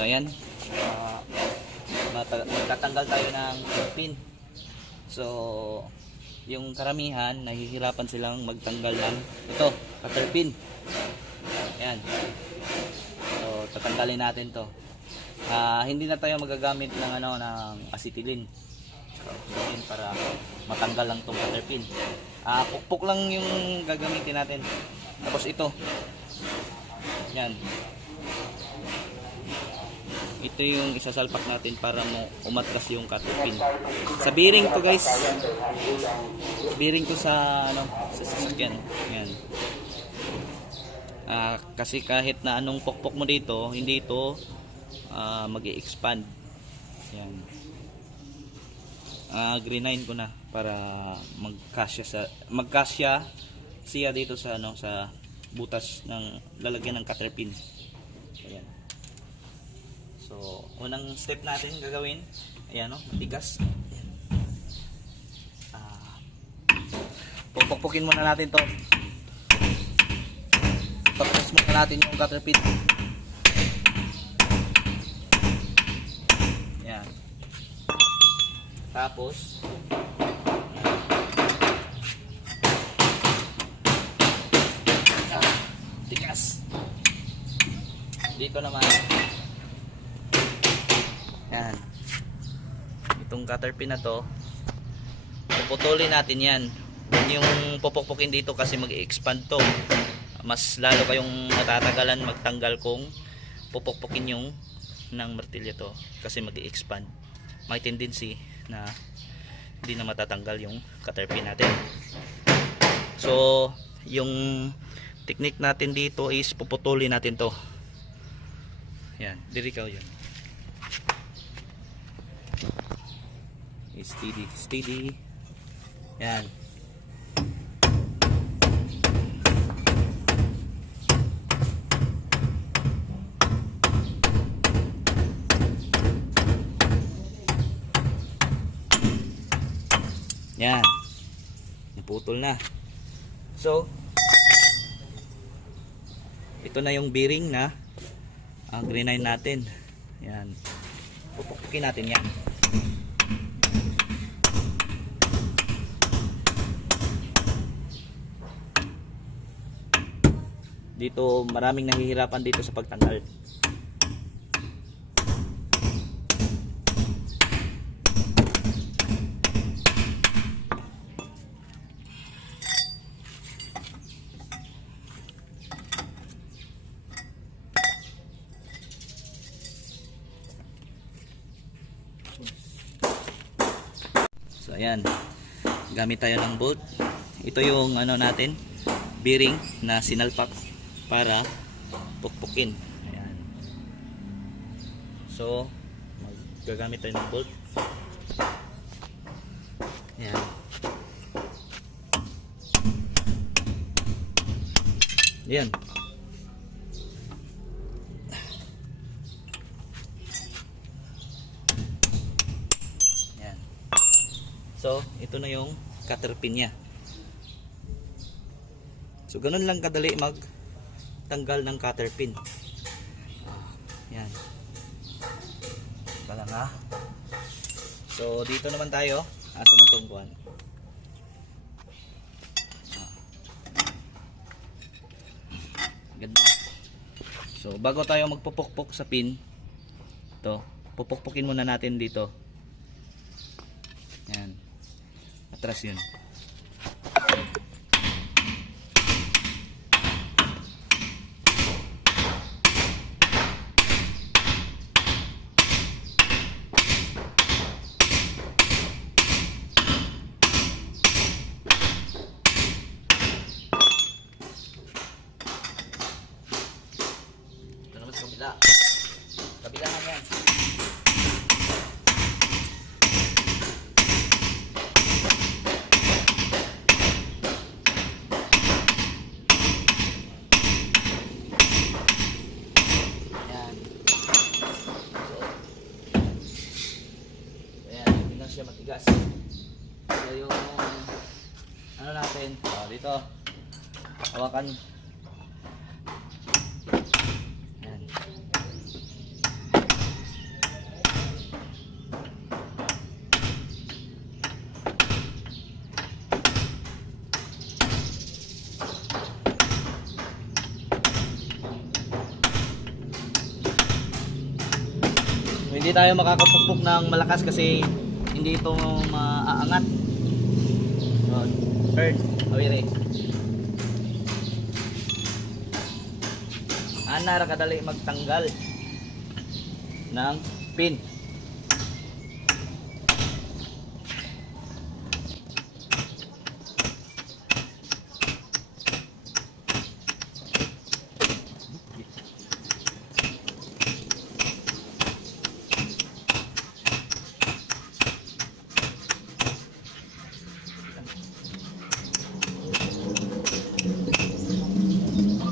So ayan, magtatanggal tayo ng pin. So yung karamihan nahihirapan silang magtanggal ng ito, cutter pin. Ayan. So tatanggalin natin to. Hindi na tayo magagamit ng ng acetylene. So yun, para matanggal lang tong cutter pin. Pukpok lang yung gagamitin natin. Tapos ito. Yan. Ito yung isasalpak natin para umatras yung cutter pin. Sa bearing to guys. Bearing to sa sa sasakyan. Yan. Kasi kahit na anong pukpok mo dito, hindi ito mag-i-expand. Yan. Greenine ko na para magkasya siya dito sa sa butas ng lalagyan ng cutter pin. Ayan. So, unang step natin gagawin, ayan matigas. Ayan. Pupukpukin muna natin 'to. Pagkas muna natin yung cutter pin. Ayan. Tapos tigas. Dito naman. Yan. Itong cutter pin na to, puputulin natin yan. Yung pupukpukin dito kasi mag-expand to. Mas lalo kayong matatagalan magtanggal kung pupukpukin yung ng martilyo to kasi mag-expand. May tendency na hindi na matatanggal yung cutter pin natin. So yung technique natin dito is puputulin natin to. Yan, dirikaw yun. Steady, steady. Yan. Yan. Naputol na. So, ito na yung bearing na greenine natin. Yan. Pupukpukin natin yan. Dito maraming nahihirapan dito sa pagtanggal. So ayan, gamit tayo ng bolt. Ito yung natin, bearing na sinalpak para pukpukin. Ayan. So gagamit tayo ng bolt. Ayan. Ayan. So, ito na yung cutter pin niya. So, ganun lang kadali magtanggal ng cutter pin. Yan. Ito lang ha. So, dito naman tayo. Asa man itong buwan. Ganda. So, bago tayo magpupukpok sa pin, ito, pupukpukin muna natin dito. Yan. Atras yun. Ito naman sa kabila. Kabila na yan. Siya matigas. So yung natin dito hawakan. Yan. Hindi tayo makakapukpok ng malakas kasi hindi ito maaangat. So, third, awire. Ana ra kadali magtanggal ng pin.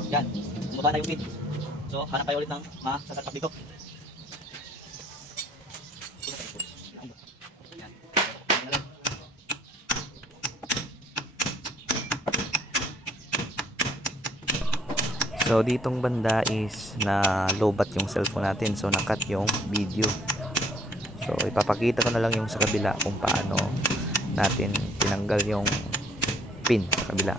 Yan, bumaba na yung pin. So, hanap tayo ulit ng masasalpak dito. Yan. So, ditong banda is na lowbat yung cellphone natin. So, nakat yung video. So, ipapakita ko na lang yung sa kabila kung paano natin tinanggal yung pin sa kabila.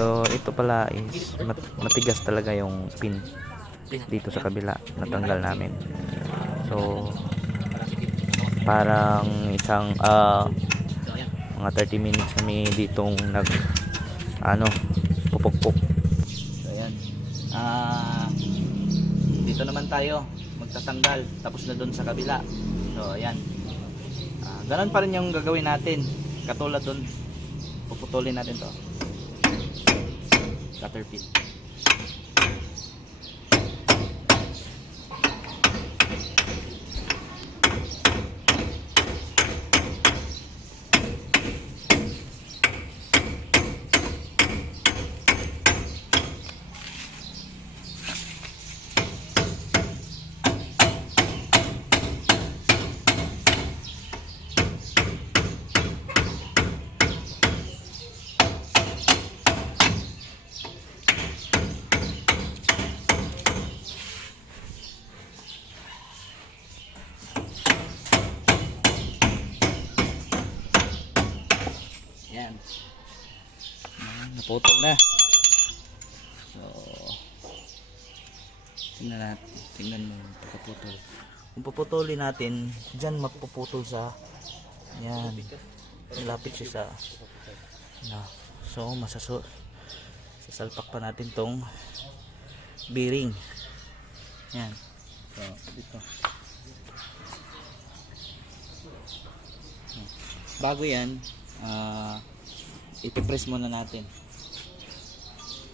So, ito pala is matigas talaga yung pin dito sa kabila. Natanggal namin. So, parang isang mga 30 minutes kami ditong pupukpok. So, ayan. Dito naman tayo magtatanggal. Tapos na dun sa kabila. So, ayan. Ganun pa rin yung gagawin natin. Katulad dun, puputulin natin to. Cutter pin. Yan. Naputol na. So, tingnan mo yung pagkaputol. Kung puputulin natin, dyan magpuputol sa yan. Malapit siya sa so, sasalpak pa natin tong bearing. Yan. So, dito. Bago yan, ipipress muna natin.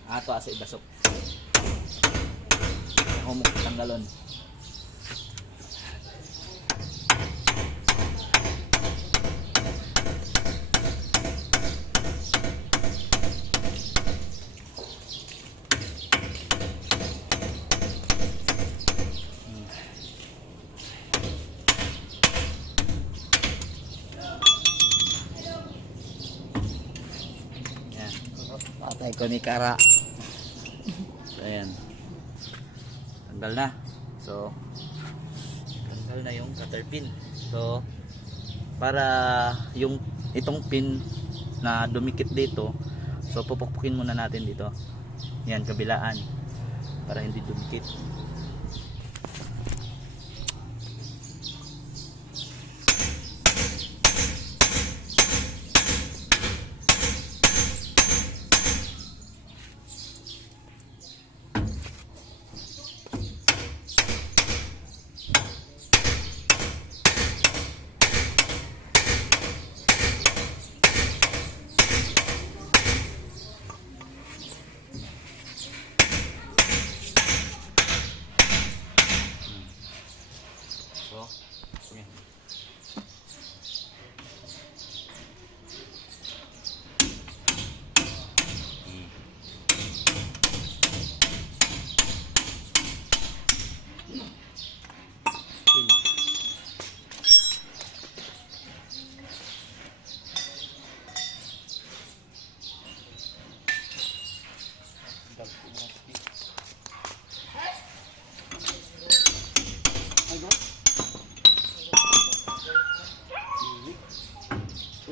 Ato asa ibasok. Humok tanggalon. Patay ko ni Kara. So, ayan. Tanggal na. So, tanggal na yung cutter pin. So, para yung itong pin na dumikit dito, so pupukpukin muna natin dito. Yan, kabilaan. Para hindi dumikit.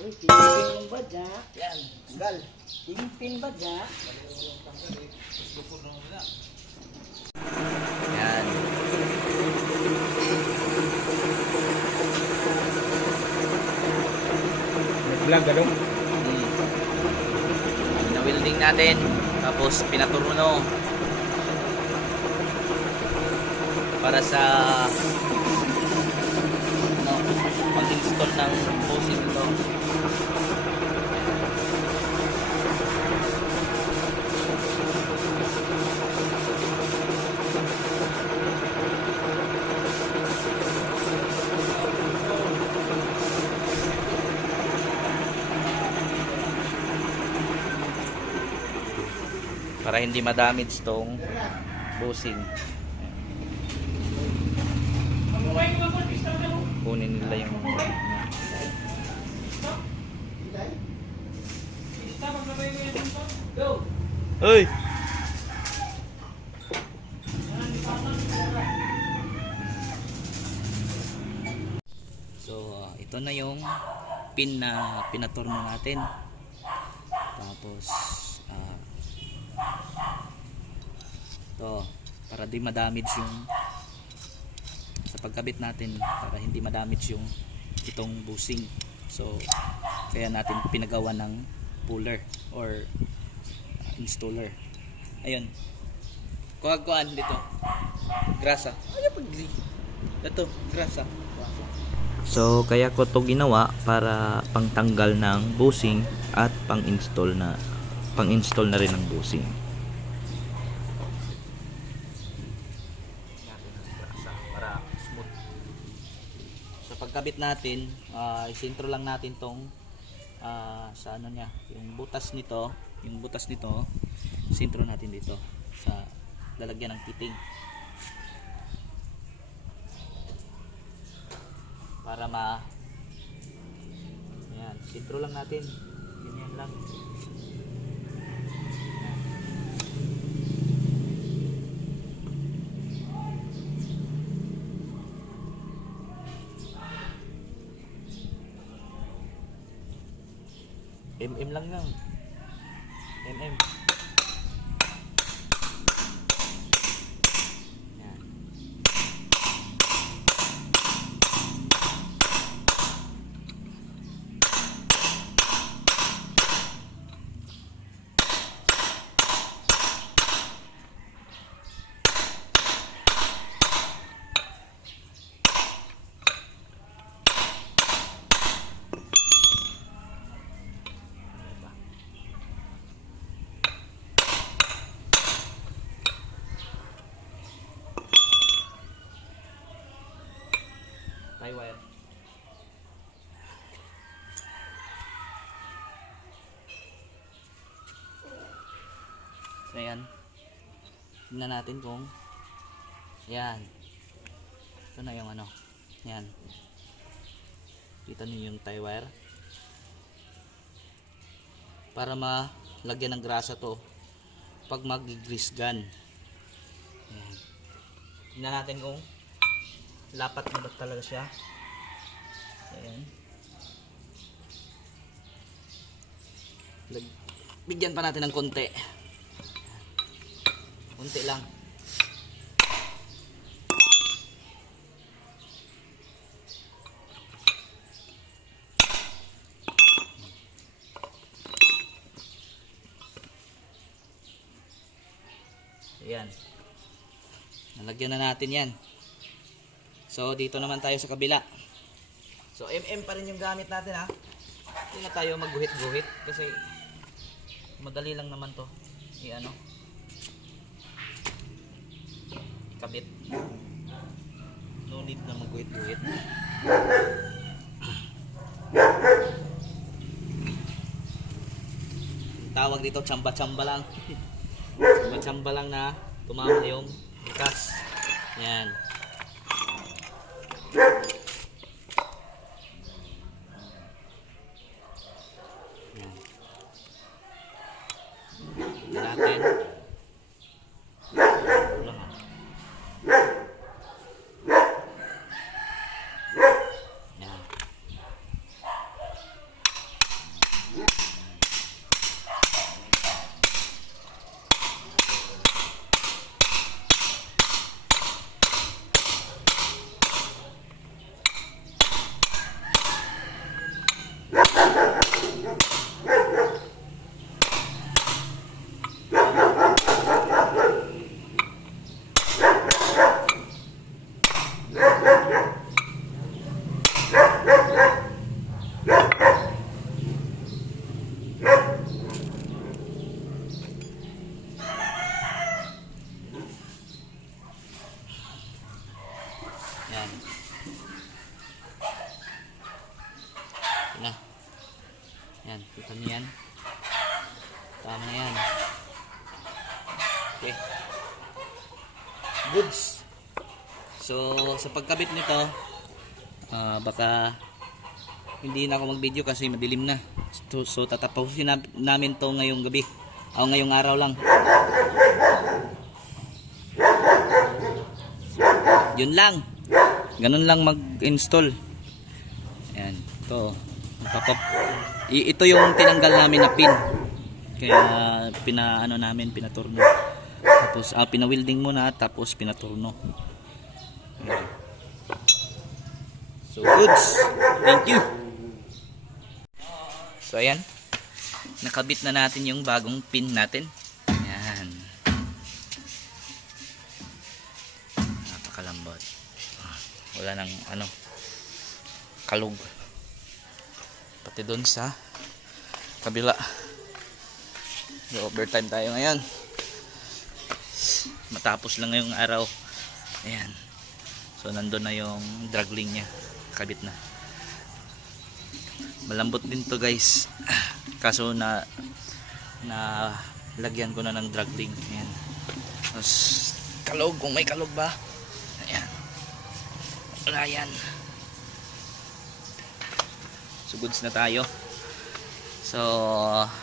Tingping ba dya? Yan, gal. Tingping ba dya? Yan. ganun. Na-welding natin. Tapos pinaturno. Para sa pag-install ng bushing ito. Para hindi ma-damage tong bushing. Kunin nila yung Hoy! So, ito na yung pin na pinaturno natin. Tapos ito, para di ma-damage yung sa pagkabit natin, para hindi ma-damage yung itong bushing. So, kaya natin pinagawa ng puller or installer. Ayun. Kuha-kuhaan dito. Grasa. Ano pag ito, grasa. So, kaya ko to ginawa para pangtanggal ng bushing at pang-install na rin ng bushing. Para smooth. So, pagkabit natin, isintro lang natin tong sa ano niya, yung butas nito, sintro natin dito sa lalagyan ng fitting. Para ayan, sintro lang natin. Ganyan lang. MM lang lang. MM. Yan. Tie wire. So yan. Tingnan natin kung yan. Ito na yung ano. Yan. Kita niyo yung tie wire. Para malagyan ng grasa to pag mag-grease gun. Yan. Tingnan natin kung lapat na ba talaga siya. Ayan. Bigyan pa natin ng konti. Konti lang. Ayan. Nalagyan na natin yan. So, dito naman tayo sa kabila. So, MM pa rin yung gamit natin ha. Hindi na tayo magguhit-guhit kasi madali lang naman to. I-ano? Ikabit. No need na magguhit-guhit. Tawag dito, tsamba-tsamba lang. Tsamba-tsamba lang na tumama yung bukas. Yan. Natin. Ulang. Yan. Yan. Ito na. Yan, kita niyo yan. Tama na yan. Okay. Goods. So, sa pagkabit nito, baka hindi na ako mag-video kasi madilim na. So tatapusin namin to ngayong gabi. O ngayong araw lang. Yun lang. Ganun lang mag-install. Ayan. Ito. Ito yung tinanggal namin na pin. Kaya pinaano namin, pinaturno. Tapos pinawilding muna tapos pinaturno. Ayan. So goods. Thank you. So ayan. Nakabit na natin yung bagong pin natin. Ayan. Napakalambot. Wala nang kalug. Pati doon sa kabila. So overtime tayo ngayon. Matapos lang ngayong araw. Ayan. So nandun na yung drag link niya. Kabit na. Malambot din to guys. Kaso na lagyan ko na ng drag link. Ayan. Tapos kalog, kung may kalog ba. Ayan. Wala yan. So goods na tayo. So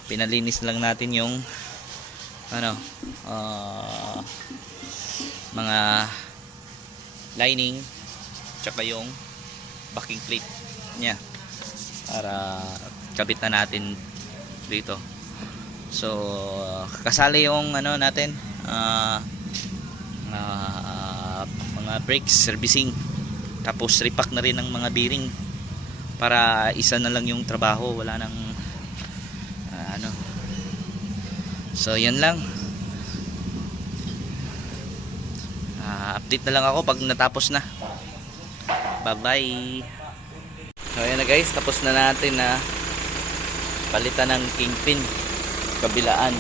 pinalinis lang natin yung mga lining tsaka yung backing plate niya para kabit na natin dito. So kasali yung natin mga brakes servicing, tapos repack na rin ng mga bearing para isa na lang yung trabaho, wala nang so yan lang. Update na lang ako pag natapos na. Bye bye. So ayan na guys, tapos na natin na palitan ng kingpin kabilaan.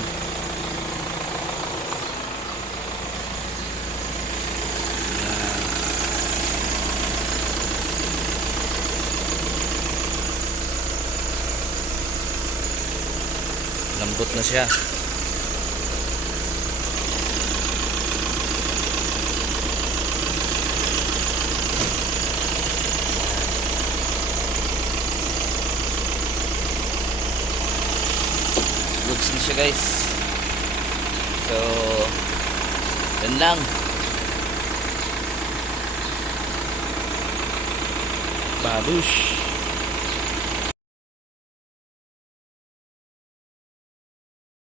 Lambot na siya. Goods na siya guys. So yun lang. Babush.